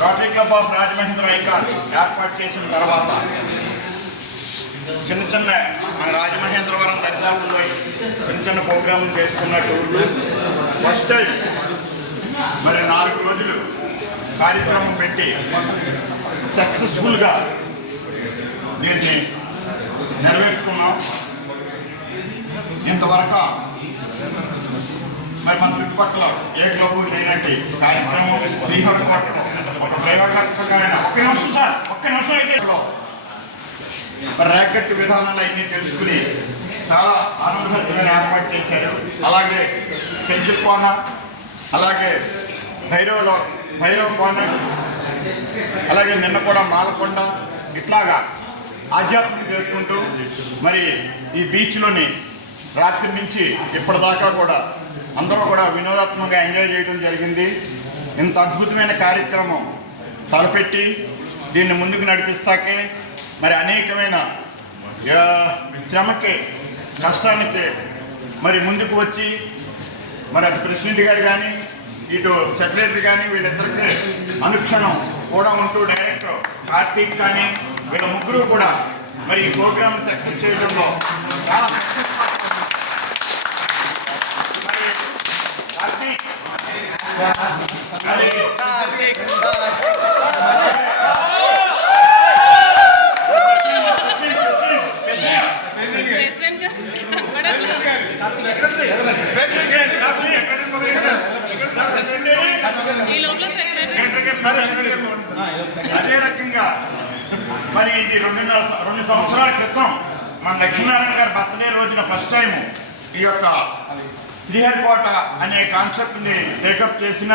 Rotary club of Rajamahendra icon ఏర్పాటు చేసిన తర్వాత చిన్న చిన్న మన రాజమహేంద్రవరం దగ్గరలో చిన్న చిన్న ప్రోగ్రాంలు చేసుకున్న టూర్లు ఫస్ట్ టైం మరి నాలుగు రోజులు కార్యక్రమం పెట్టి సక్సెస్ఫుల్గా దీన్ని నెరవేర్చుకున్నాం. ఇంతవరకు మరి మన చుట్టుపక్కల ఏ క్లబ్ లేనట్టు కార్యక్రమం శ్రీహరి పట్టణం ఒక్క నిమిషం సార్ ఒక్క నిమిషం అయితే ర్యాకెట్ విధానాలు అన్నీ తెలుసుకుని చాలా ఆనందంగా ఏర్పాటు చేశారు. అలాగే పెంచుల కోన అలాగే భైరవలో భైరవ కోన అలాగే నిన్న కూడా మాలకొండ ఇట్లాగా ఆధ్యాత్మికం చేసుకుంటూ మరి ఈ బీచ్లోని రాత్రి నుంచి ఇప్పటిదాకా కూడా అందరూ కూడా వినోదాత్మకంగా ఎంజాయ్ చేయడం జరిగింది. ఇంత అద్భుతమైన కార్యక్రమం తలపెట్టి దీన్ని ముందుకు నడిపిస్తాకే మరి అనేకమైన శ్రమకి కష్టానికి మరి ముందుకు వచ్చి మరి అటు ప్రెసిడెంట్ గారు కానీ ఇటు సెక్రటరీ కానీ వీళ్ళిద్దరికి అనుక్షణం కూడా ఉంటూ డైరెక్టర్ కార్తీక్ కానీ వీళ్ళ ముగ్గురు కూడా మరి ఈ ప్రోగ్రామ్ సక్సెస్ చేయడంలో చాలా కార్తీక్ అదే రకంగా మరి ఇది రెండున్నర రెండు సంవత్సరాల క్రితం మన లక్ష్మీనారాయణ గారి బర్త్డే రోజున ఫస్ట్ టైం ఈ యొక్క శ్రీహరికోట అనే కాన్సెప్ట్ని టేకప్ చేసిన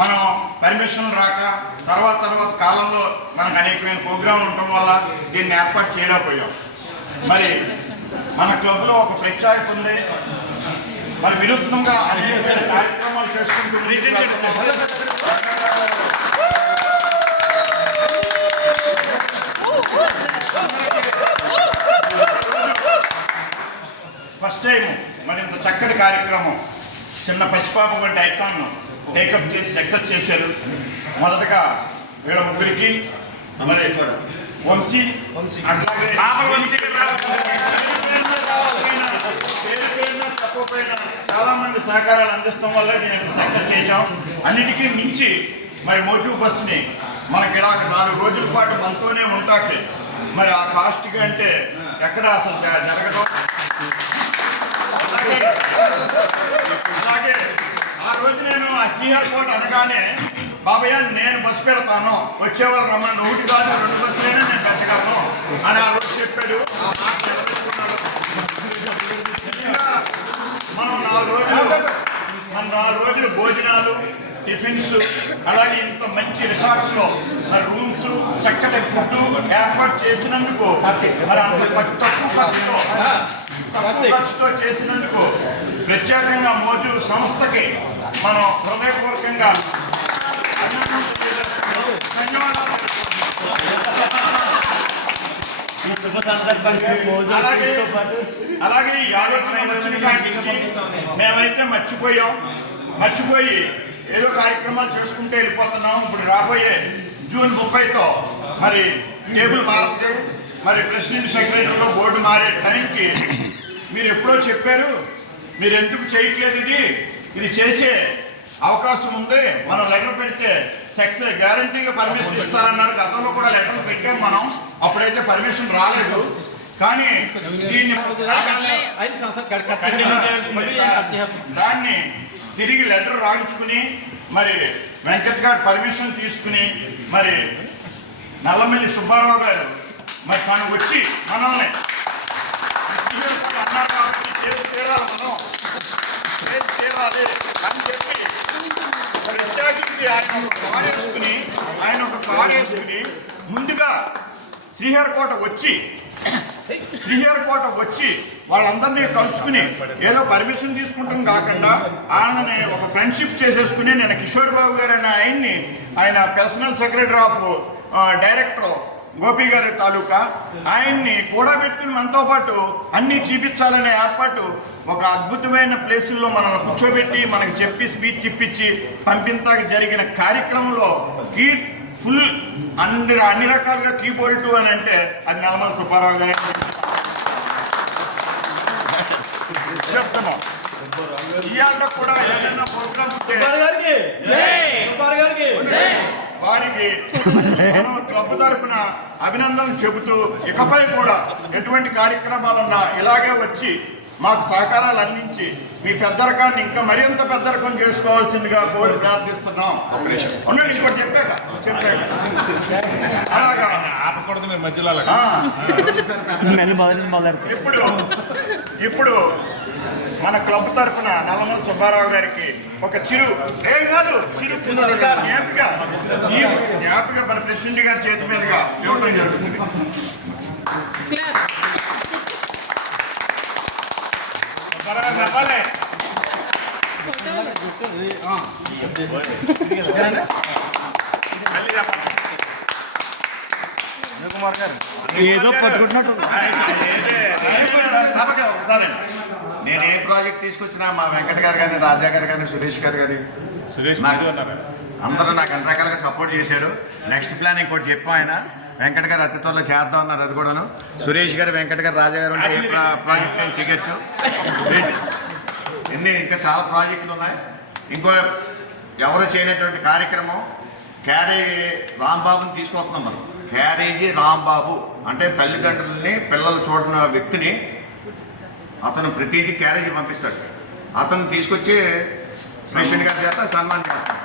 మనం పర్మిషన్ రాక తర్వాత తర్వాత కాలంలో మనకు అనేకమైన ప్రోగ్రాంలు ఉండటం వల్ల దీన్ని ఏర్పాటు చేయలేకపోయాం. మరి మన క్లబ్లో ఒక ప్రత్యేకత ఉంది. మరి వినూత్నంగా అనేకమైన కార్యక్రమాలు చేసుకుంటూ ఫస్ట్ టైం మరి ఇంత చక్కటి కార్యక్రమం. చిన్న పసిపాప వంటి ఐకాన్ను టేకప్ చేసి సక్సెస్ చేశారు. మొదటగా వీళ్ళ ముగ్గురికి మరి వంశీ అట్లాగే చాలా మంది సహకారాలు అందిస్తాం వల్ల నేను సక్సెస్ చేశాం. అన్నిటికీ మించి మరి మోటివ్ బస్ని మనకి ఇలా నాలుగు రోజుల పాటు మనతోనే ఉంటాకి. మరి ఆ కాస్ట్ అంటే ఎక్కడ అసలు జరగదు. అలాగే నేను ఆ అనగానే బాబయ్య నేను బస్సు పెడతాను. వచ్చేవాళ్ళు రమ్మని ఒకటి కాదు రెండు బస్సులైనా నేను పెట్టగలను అని ఆ రోజు చెప్పాడు. మనం నాలుగు రోజులు మన నాలుగు రోజులు భోజనాలు టిఫిన్స్ అలాగే ఇంత మంచి రిసార్ట్స్లో మరి రూమ్స్ చక్కటి ఫుడ్ ఏర్పాటు చేసినందుకు మరి అంత ఖర్చు తక్కువ ఖర్చుతో తక్కువ ఖర్చుతో చేసినందుకు ప్రత్యేకంగా మోజు సంస్థకి మనం హృదయపూర్వకంగా ఈ శుభ సందర్భంగా అలాగే పాటు అలాగే ఈ వచ్చిన మేమైతే మర్చిపోయాం. మర్చిపోయి ఏదో కార్యక్రమాలు చేసుకుంటే వెళ్ళిపోతున్నాం. ఇప్పుడు రాబోయే జూన్ ముప్పైతో మరి టేబుల్ మారుతూ మరి ప్రెసిడెంట్ సెక్రటరీలో బోర్డు మారే టైంకి మీరు ఎప్పుడో చెప్పారు. మీరు ఎందుకు చేయట్లేదు ఇది? ఇది చేసే అవకాశం ఉంది. మనం లెటర్ పెడితే సెక్స్ గ్యారంటీగా పర్మిషన్ ఇస్తారన్నారు. గతంలో కూడా లెటర్ పెట్టాం మనం. అప్పుడైతే పర్మిషన్ రాలేదు. కానీ దీన్ని తిరిగి లెటర్ రాయించుకుని మరి వెంకట్ గారు పర్మిషన్ తీసుకుని మరి నల్లమల్లి సుబ్బారావు గారు మరి తను వచ్చి మనల్ని చేసి తీరాలి అని చెప్పి ప్రత్యేకించి ఆయన ఒక కారు వేసుకుని ఆయన ఒక కారు వేసుకుని ముందుగా శ్రీహరికోట వచ్చి శ్రీహరికోట వచ్చి వాళ్ళందరినీ కలుసుకుని ఏదో పర్మిషన్ తీసుకుంటాం కాకుండా ఆయనని ఒక ఫ్రెండ్షిప్ చేసేసుకుని నేను కిషోర్ బాబు గారు అనే ఆయన్ని ఆయన personal secretary of director Gopi గారి తాలూకా ఆయన్ని కూడా పెట్టుకుని మనతో పాటు అన్ని చూపించాలనే ఏర్పాటు ఒక అద్భుతమైన ప్లేసుల్లో మనల్ని కూర్చోబెట్టి మనకి చెప్పి స్పీచ్ ఇప్పించి పంపింతాకి జరిగిన కార్యక్రమంలో కీర్ ఫుల్ అన్ని అన్ని రకాలుగా కీబోర్డ్ అని అంటే అది నెలమల సుబ్బారావు గారే చెప్తున్నాం. ఇవాళ కూడా ఏదైనా ప్రోగ్రామ్ గారికి! గారికి! వారికి మనం క్లబ్ తరపున అభినందనలు చెబుతూ ఇకపై కూడా ఎటువంటి కార్యక్రమాలున్నా ఇలాగే వచ్చి మాకు సహకారాలు అందించి మీ పెద్దరకాన్ని ఇంకా మరింత పెద్దరకం చేసుకోవాల్సిందిగా కోరి ప్రార్థిస్తున్నాం. ఉండండి ఇంకోటి చెప్పాక చెప్పాక అలాగా. ఆపకూడదు మీరు మధ్యలో ఇప్పుడు ఇప్పుడు మన క్లబ్ తరఫున నల్లమల సుబ్బారావు గారికి ఒక చిరు ఏం కాదు చిరు జ్ఞాపిక. ఈ జ్ఞాపిక మన ప్రెసిడెంట్ గారి చేతి మీదుగా ఇవ్వడం జరుగుతుంది. క్లాప్ మళ్ళీ చెప్పాలి. ఏదో పట్టుకుంటున్నట్టు సభకి ఒకసారి. నేను ఏ ప్రాజెక్ట్ తీసుకొచ్చినా మా వెంకట గారు కానీ రాజా గారు కానీ సురేష్ గారు కానీ సురేష్ అందరూ నాకు అన్ని రకాలుగా సపోర్ట్ చేశారు. నెక్స్ట్ ప్లాన్ ఇంకోటి చెప్పాం ఆయన. వెంకట గారు అతి త్వరలో చేద్దాం అన్నారు అది కూడాను. సురేష్ గారు వెంకట గారు రాజా గారు ఉంటే ఏ ప్రాజెక్ట్ నేను చేయొచ్చు ఎన్ని ఇంకా చాలా ప్రాజెక్టులు ఉన్నాయి. ఇంకో ఎవరు చేయనటువంటి కార్యక్రమం క్యారీ రాంబాబుని తీసుకొస్తున్నాం మనం. క్యారేజీ రాంబాబు అంటే తల్లిదండ్రులని పిల్లలు చూడని వ్యక్తిని అతను ప్రతి ఇంటికి క్యారేజీ పంపిస్తాడు. అతను తీసుకొచ్చి ప్రెసిడెంట్ గారి చేత సన్మానం చేస్తాడు.